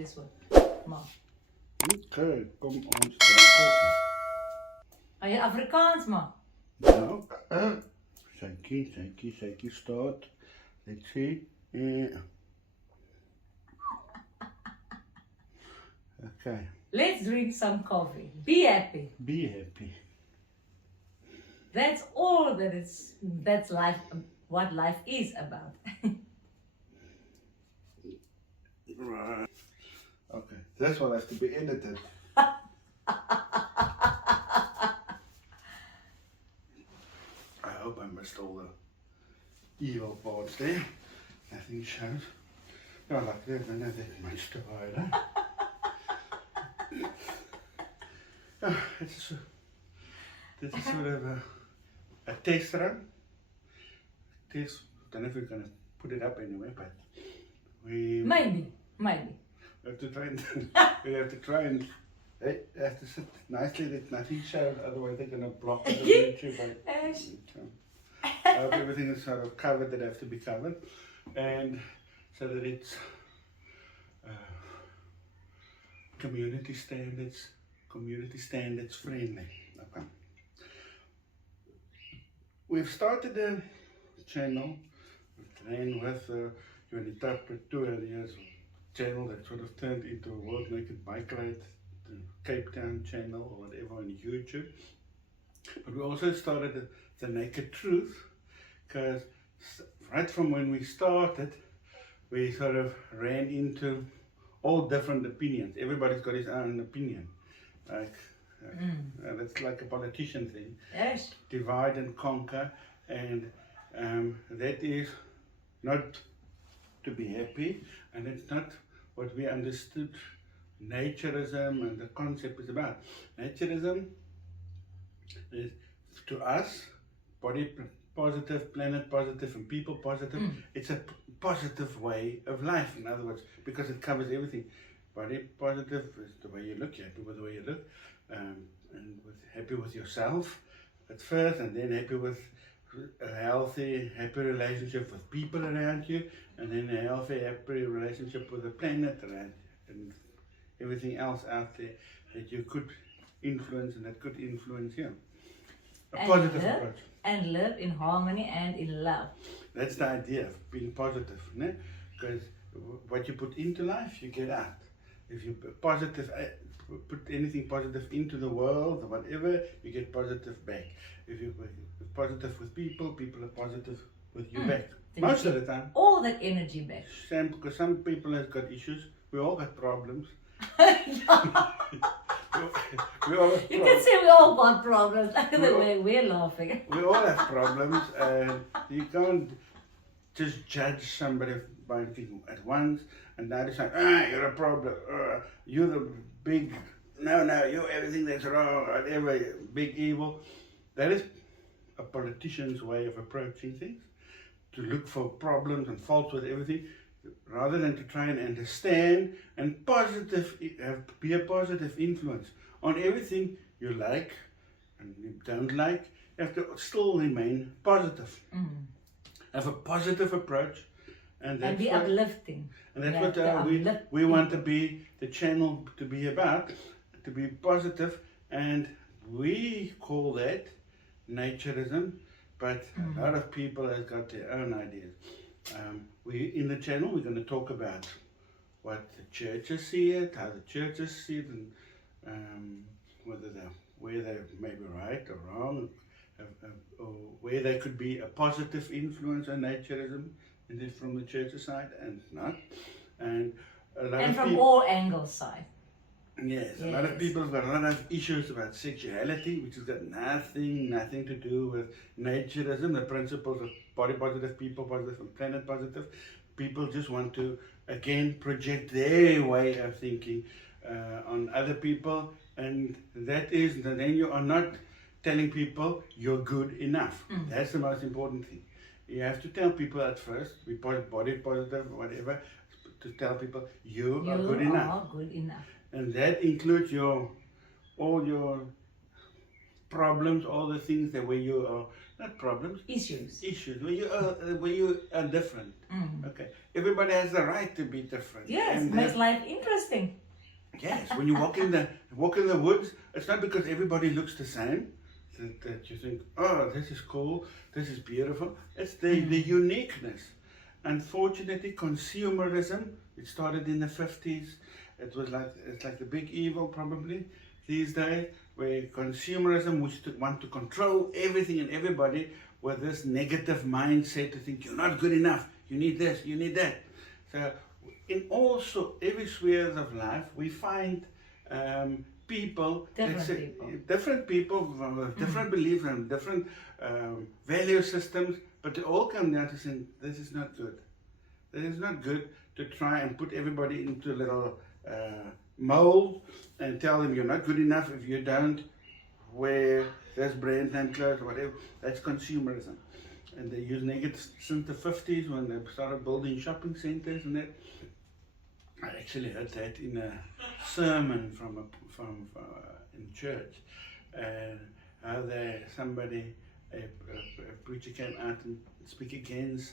This one. Ma. Okay, kom ons drink koffie. Are you Afrikaans, ma? Nou, Sykie, start. Let's see. Okay, Let's drink some coffee. Be happy. be happy. That's all that's life, what life is about. Right. Okay, this one has to be edited. I hope I missed all the evil parts there. Nothing shows. Ja, like that, then I think much to hide, huh? Ja, this is sort of a test run. Test, don't know if we're going to put it up anyway, but we Maybe. have to try and they have to sit nicely that nothing shows, otherwise they're going to block it on YouTube. I hope everything is sort of covered that have to be covered, and so that it's community standards friendly. Okay. We've started a channel, train with Unitapre 2 years channel that sort of turned into a World Naked Bike Ride, the Cape Town channel or whatever on YouTube. But we also started the Naked Truth, because right from when we started, we sort of ran into all different opinions. Everybody's got his own opinion. Like, that's like a politician thing. Yes. Divide and conquer, and that is not to be happy, and it's not what we understood naturism and the concept is about. Naturism is, to us, body positive, planet positive, and people positive. It's a positive way of life, in other words, because it covers everything. Body positive is the way you look, you're happy with the way you look, and happy with yourself at first, and then happy with a healthy, happy relationship with people around you, and then a healthy, happy relationship with the planet around you, and everything else out there that you could influence and that could influence you. A positive approach. And live in harmony and in love. That's the idea of being positive, né? Because what you put into life, you get out. If you put anything positive into the world or whatever, you get positive back. If you're positive with people, people are positive with you back. Then Most you of the time. All that energy back. Because some people have got issues. We all got problems. we all have You can say we all got problems. Look at the way we're laughing. We all have problems, and you can't just judge somebody by anything at once and now decide, you're a problem, you're the big, no, you're everything that's wrong, whatever, big evil. That is a politician's way of approaching things, to look for problems and faults with everything, rather than to try and understand and be a positive influence on everything you like and you don't like. You have to still remain positive. Have a positive approach, and be uplifting. And that's what we want to be the channel to be about, to be positive, and we call that naturism, but a lot of people have got their own ideas. In the channel we're going to talk about what the churches see it, how the churches see it, and where they may be right or wrong, or where they could be a positive influence on naturism, and then from the church's side and not. And a lot And of from people, all angles side. yes, a lot of people have got a lot of issues about sexuality, which has got nothing to do with naturism, the principles of body positive, people positive, and planet positive. People just want to, again, project their way of thinking on other people, and that is, then you are not telling people you're good enough. That's the most important thing. You have to tell people at first, be body positive, whatever, to tell people you are good enough. Good enough. And that includes all your problems, all the things that where you are, not problems, Issues. where you are different. Okay, everybody has the right to be different. Yes, And makes life interesting. yes, when you walk in the woods, it's not because everybody looks the same that you think, oh, this is cool, this is beautiful. It's the uniqueness. Unfortunately, consumerism, it started in the 50s. It's like the big evil probably these days, where consumerism want to control everything and everybody with this negative mindset to think you're not good enough, you need this, you need that. So in also every spheres of life, we find people, different people with different beliefs and different value systems, but they all come down to saying this is not good. This is not good to try and put everybody into a little mold and tell them you're not good enough if you don't wear this brand name clothes or whatever. That's consumerism. And they use negative since the 50s when they started building shopping centers and that. I actually heard that in a sermon from in church, how a preacher came out and speak against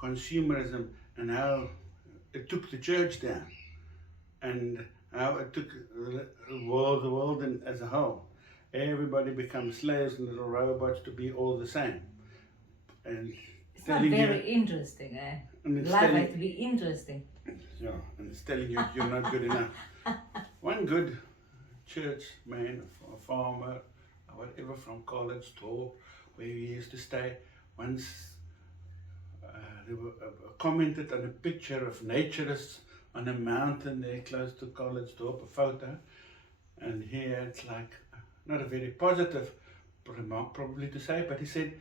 consumerism and how it took the church down, and how it took the world as a whole. Everybody becomes slaves and little robots to be all the same. And it's not very interesting, eh? Life has to be interesting. Yeah, and it's telling you you're not good enough. One good church man, or farmer, or whatever from college talk, where he used to stay, once they were commented on a picture of naturists on a mountain there close to college talk, a photo, and here it's like not a very positive remark probably to say, but he said,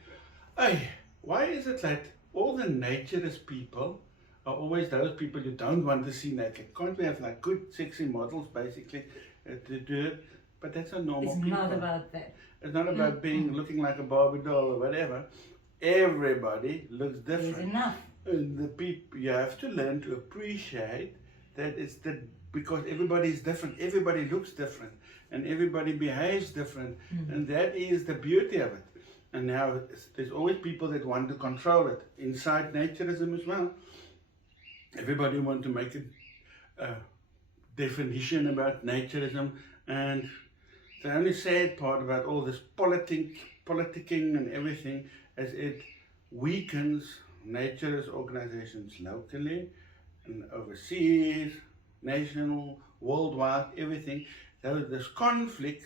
hey, why is it that all the naturist people are always those people you don't want to see naked? Can't we have like good sexy models basically to do it? But that's not normal people. It's not about that. It's not about looking like a Barbie doll or whatever. Everybody looks different. It's enough. And the people, you have to learn to appreciate that because everybody is different, everybody looks different, and everybody behaves different, and that is the beauty of it. And now there's always people that want to control it inside naturism as well. Everybody wants to make a definition about naturism, and the only sad part about all this politicking and everything is it weakens naturist organizations locally and overseas, national, worldwide, everything. So this conflict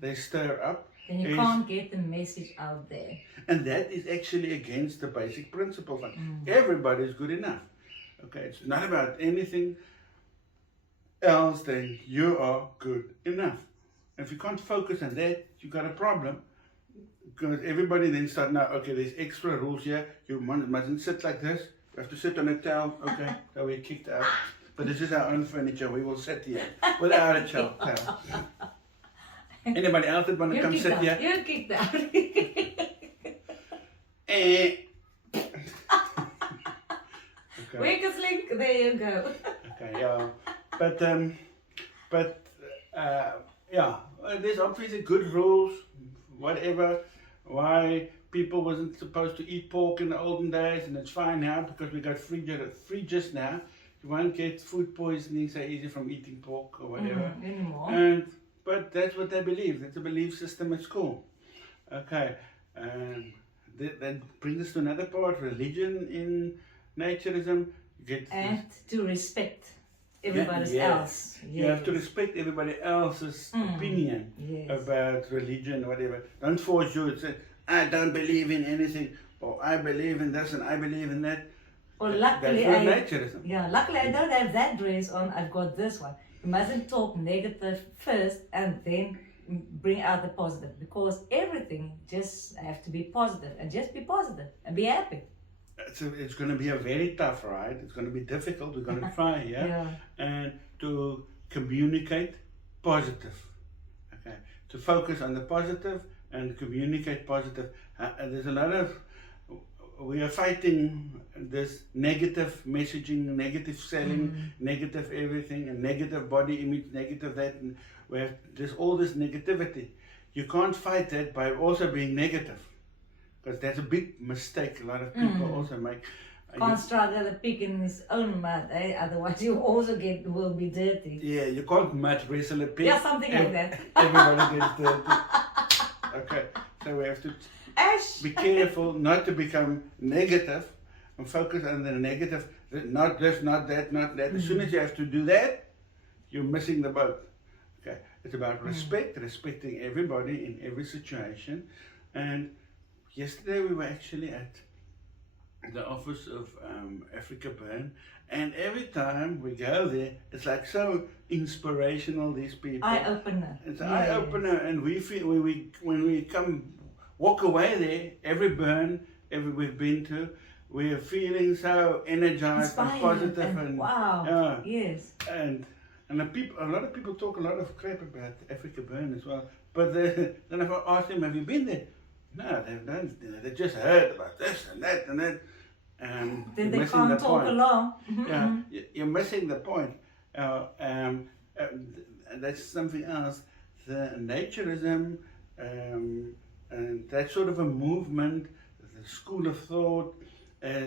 they stir up. Then you can't get the message out there. And that is actually against the basic principle of everybody is good enough. Okay, it's not about anything else than you are good enough. If you can't focus on that, you got a problem. Because everybody then start now, okay, there's extra rules here. You mustn't sit like this. You have to sit on a towel. Okay, so we're kicked out. But this is our own furniture. We will sit here without a towel. Anybody else that want to come sit here? You're kicked out. Okay. Weakest link, there you go. Okay, yeah. Yeah, there's obviously good rules, whatever, why people wasn't supposed to eat pork in the olden days, and it's fine now because we got fridges now. You won't get food poisoning so easy from eating pork or whatever. Anymore. But that's what they believe. It's a belief system at school. Okay, that brings us to another part, religion in naturism. And to respect everybody else. Yes. You have to respect everybody else's opinion about religion or whatever. Don't force you to say, I don't believe in anything, or I believe in this and I believe in that. Well, luckily, naturism. Yeah, luckily I don't have that dress on. I've got this one. You mustn't talk negative first and then bring out the positive, because everything just have to be positive, and just be positive and be happy. It's going to be a very tough ride. It's going to be difficult. We're going to try here, and to communicate positive. Okay, to focus on the positive and communicate positive. There's a lot of, we are fighting this negative messaging, negative selling, negative everything, and negative body image, negative that, and there's all this negativity. you can't fight that by also being negative, because that's a big mistake a lot of people also make. Can't struggle the pig in his own mud, eh? Otherwise you also will be dirty. Yeah, you can't mud wrestle a pig. Yeah, something like that. Everybody gets dirty. Okay, so we have to Ash! be careful not to become negative and focus on the negative. Not this, not that, not that. As soon as you have to do that, you're missing the boat. Okay, it's about respect, respecting everybody in every situation. And yesterday we were actually at the office of Africa Burn, and every time we go there, it's like so inspirational. These people, Eye opener. it's an eye opener, and we feel when we come walk away there, every burn, we've been to, we are feeling so energized and positive and wow, yes. And a lot of people talk a lot of crap about Africa Burn as well. But then if I ask them, have you been there? No, they don't. They just heard about this and that and that. Then they can't talk along. Yeah, you're missing the point. That's something else. The naturism and that sort of a movement, the school of thought,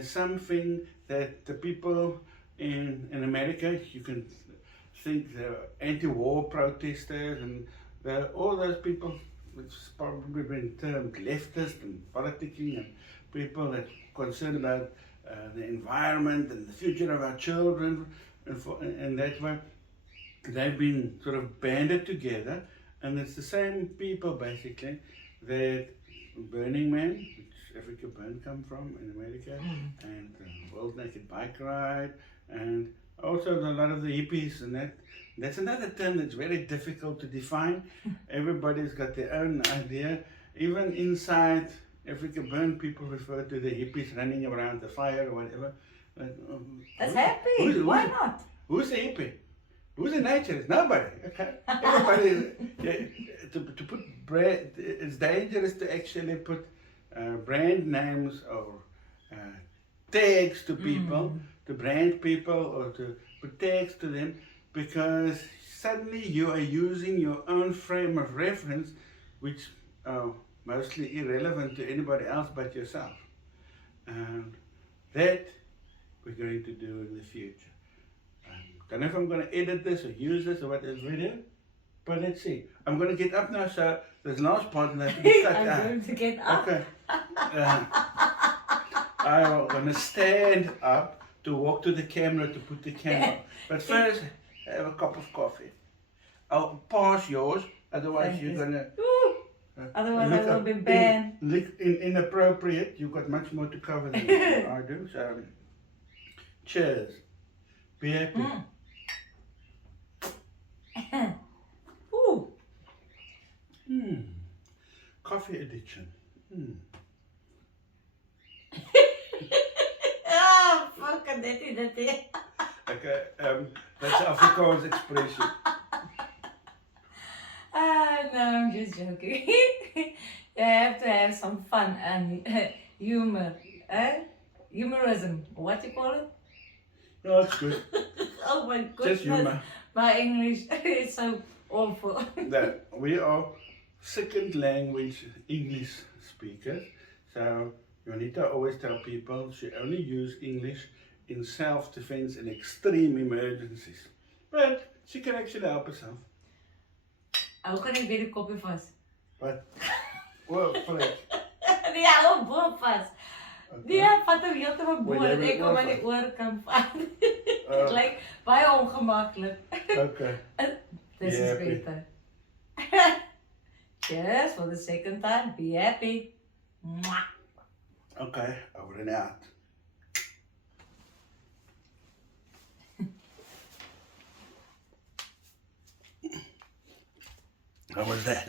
something that the people in America, you can think the anti-war protesters and all those people, which has probably been termed leftist and politicking, and people that are concerned about the environment and the future of our children, and that way they've been sort of banded together, and it's the same people basically that Burning Man, which Africa Burn come from in America, and World Naked Bike Ride, and also a lot of the hippies, and that's another term that's very difficult to define. Everybody's got their own idea. Even inside Africa Burn, people refer to the hippies running around the fire or whatever. That's happy. Why not? Who's a hippie? Who's a naturist? Nobody. Okay. Everybody. To put brand, it's dangerous to actually put brand names or tags to people, to brand people, or to put tags to them, because suddenly you are using your own frame of reference, which are mostly irrelevant to anybody else but yourself. And that we're going to do in the future. I don't know if I'm going to edit this or use this or what this video, but let's see. I'm going to get up now, so this last part will have to be cut out. I'm going to get up. Okay. I'm going to stand up to walk to the camera to put the camera. But first, have a cup of coffee. I'll pass yours, otherwise you're going to... Otherwise I will be banned. Inappropriate. You've got much more to cover than I do. So, cheers. Be happy. Ooh. Coffee addiction. Ah, fucking dirty. Okay, that's Afrikaans expression. No, I'm just joking. You have to have some fun and humor. Humorism. What you call it? No, that's good. Oh my goodness. Just humor. My English is so awful. That we are second language English speakers. So Jonita always tell people she only use English in self-defense and extreme emergencies. But she can actually help herself. Hoe kan ik weer de kopje vast? Wat? Wow, plek. Die hou boom vast. Die vat hem heeltemal boor en ek kom aan die oorkant van. Het lyk baie ongemakkelijk. Okay. This is beter. Cheers for the second time. Be happy. Mwah. Okay, over and out. How was that?